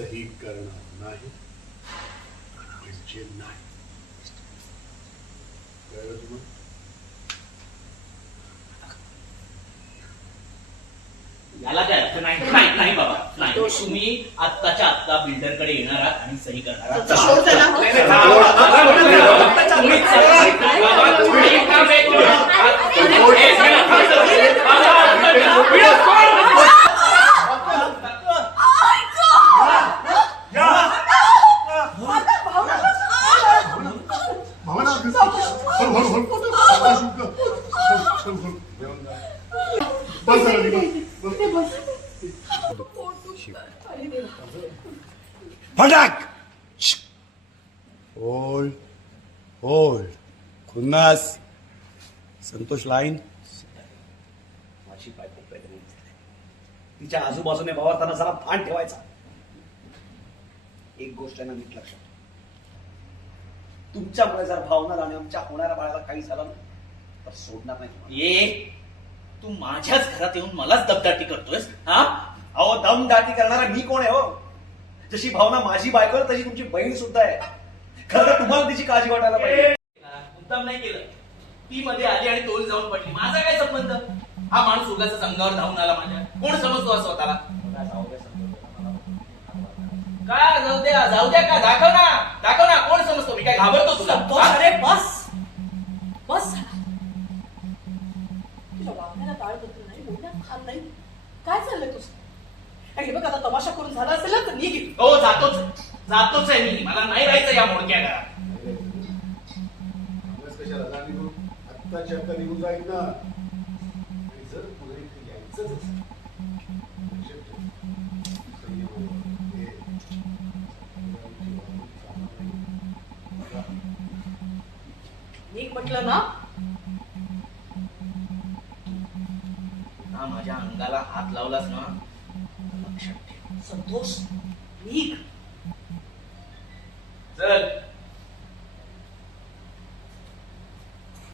सही करणार नाही म्हणजे नाही. कळलं तुम्हाला? याला काय अर्थ नाही. नाही नाही बाबा नाही. तुम्ही आत्ताच्या आत्ता बिल्डर कडे येणार आहात आणि सही करणार आहात. फटाक. Hold hold. खुन्नास. संतोष लाईन. माझी बायको प्रेग्नेंट झाली. तिच्या आजूबाजूने वावरताना जरा भान ठेवायचा. एक गोष्ट ना नीट लक्षात, तुमच्यामुळे जर भावना आणि आमच्या होणाऱ्या बाळाला काही झालं ना तर सोडणार नाही तुम्हाला. ये तू माझ्याच घरात येऊन मलाच दबदाटी करतोयस. हा अहो दमदाटी करणारा मी कोण आहे हो? जशी भावना माझी बायको आहे, तशी तुमची बहीण सुद्धा आहे. खरं तर तुम्हाला तिची काळजी वाटायला पाहिजे. मुद्दाम नाही केलं. ती मध्ये आली आणि तोल जाऊन पडली. माझा काय संबंध? हा माणूस उगाच संघावर धावून आला माझ्या. कोण समजतो हा स्वतःला? काय जाऊ द्या का? दाखव ना कोण समजतो? मी काय घाबरतो तुला? अरे बस बस तुझ्या वागण्याला ताळ बदल नाही, बोलण्यात खान नाही. काय चाललंय तुझं? आणि बघ आता तमाशा करून झाला असेल ना तर निघ. हो जातोच आहे मी. मला नाही राहायचं या मोडक्या घरात. कशाला निघून आत्ताच्या आत्ता निघून जाईल ना. आणि जर पुढे इथे यायचंच असेल निघ म्हटलं ना. हा माझ्या अंगाला हात लावलास ना, लक्षात ठेव. संतोष निघ. चल